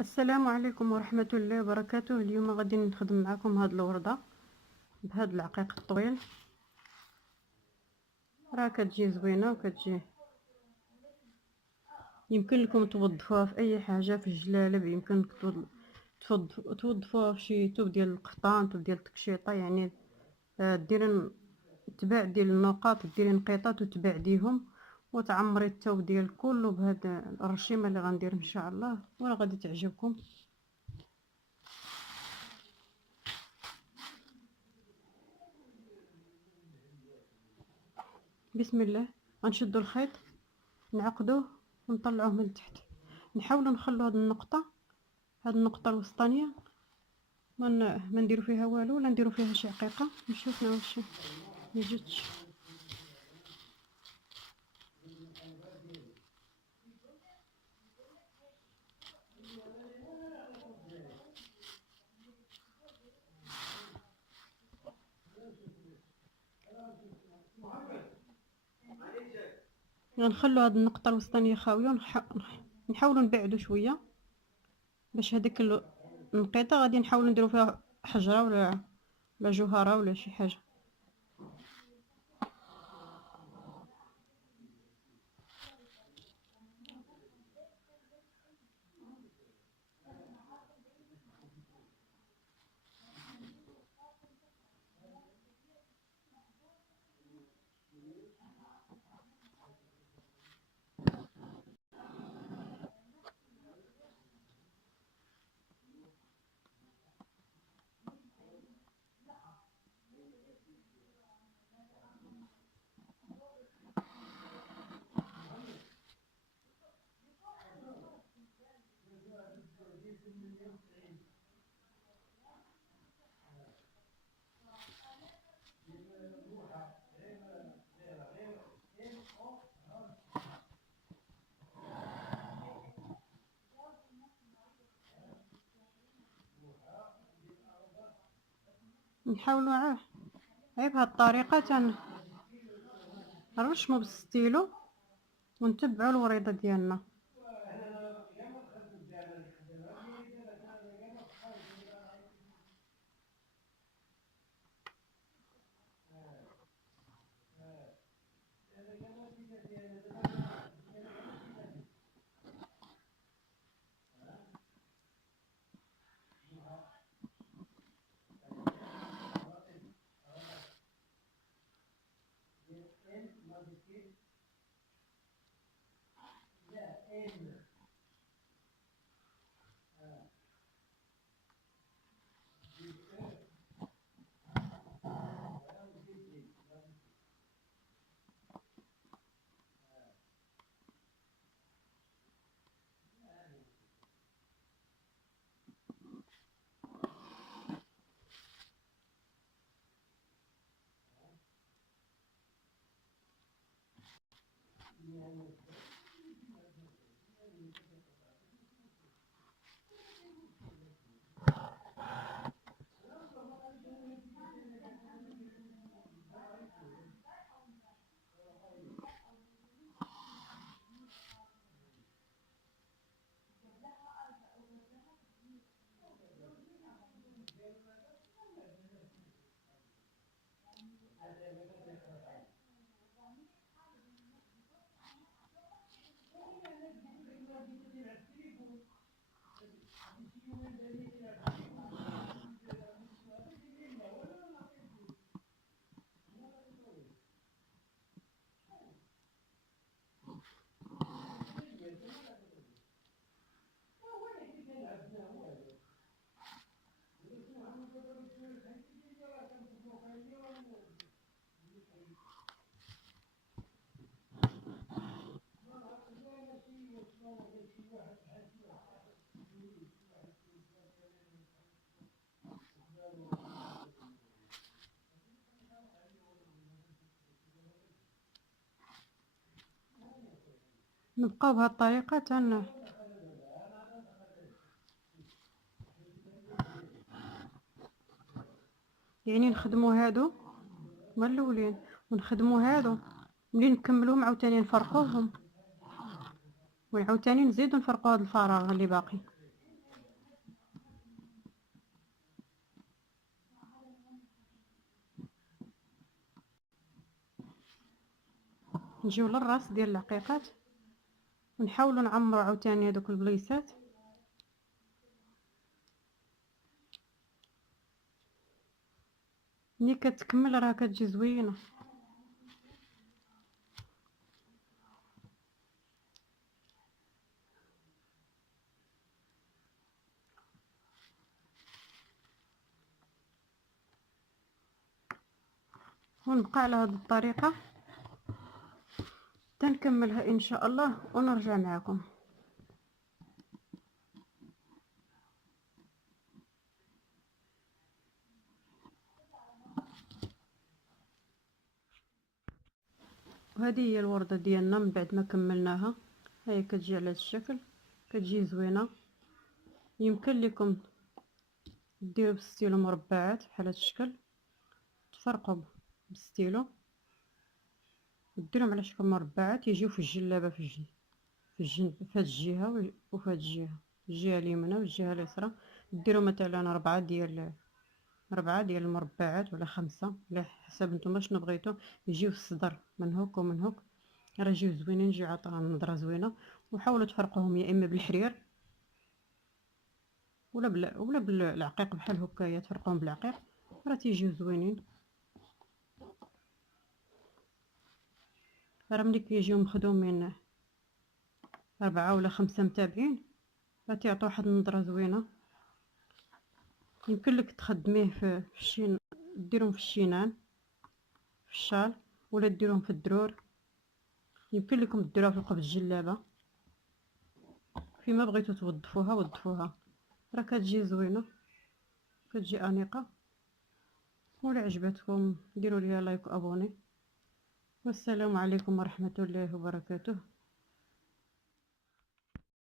السلام عليكم ورحمة الله وبركاته. اليوم غادي نخدم معكم هاد الوردة بهاد العقيق الطويل. راه كتجي زوينة وكتجي يمكن لكم توظفوها في اي حاجة، في الجلالب يمكن توظفوها في شي توب ديال القفطان، توب ديال التكشيطة، يعني ديري تباع ديال النقاط، ديري نقيطات وتبعديهم وتعمري الثوب ديال كله بهاد الرشيمة اللي غندير ان شاء الله، وراه غادي تعجبكم. بسم الله. غنشدو الخيط نعقدوه ونطلعوه من تحت، نحاولوا نخلو هاد النقطه الوسطانيه ما نديرو فيها والو، ولا نديرو فيها شي عقيقه. نشوفنا واش ما جاتش. غنخلو هاد النقطه الوسطانيه خاويه نحاولوا نبعدو شويه باش هذيك النقيطه غادي نحاولوا نديرو فيها حجره ولا جوهره ولا شي حاجه. نحاولوا عيب هاد الطريقه نرشمو بالستيلو ونتبعوا الوريضه ديالنا. نبقاو بهاد الطريقه يعني نخدموا هادو هما الاولين ونخدموا هادو ملي نكملوهم عاوتاني نفرقوهم وعاوتاني نزيدو نفرقوا هاد الفراغ اللي باقي. نجيو للراس ديال العقيقات ونحاولوا نعمروا عاوتاني هذوك البليصات. ملي كتكمل راه كتجي زوينه. ونبقى على هذه الطريقه تنكملها ان شاء الله ونرجع معكم. وهذه هي الورده ديالنا من بعد ما كملناها. هي كتجي على هذا الشكل، كتجي زوينه. يمكن لكم ديروا بالستيلو مربعات بحال هذا الشكل، تفرقوا بالستيلو وديرهم على شكل مربعات يجيو في الجلابه في الجنب، في هذه الجهه وفي هذه الجهه، الجهه اليمنى والجهه اليسرى. ديروا مثلا 4 ديال المربعات ولا 5 على حسب نتوما شنو بغيتو. يجيو في الصدر من هوك ومن هوك، راه يجيو زوينين، يجيو عطاهم نظره زوينه. وحاولوا تفرقوهم يا اما بالحرير ولا بالعقيق بحال هكايا، تفرقوهم بالعقيق راه تيجيو زوينين. راه ملي كيجيو مخدومين 4 ولا 5 متابعين راه تيعطيو واحد النظره زوينه. يمكن لك تخدميه في الشين، ديرهم في الشينان في الشال، ولا ديرهم في الدرور. يمكن لكم ديروها في القبض الجلابه، فيما بغيتو توظفوها وظفوها. راه كتجي زوينه، كتجي انيقه. ولا عجبتكم ديروا لي لايك وابوني. والسلام عليكم ورحمه الله وبركاته.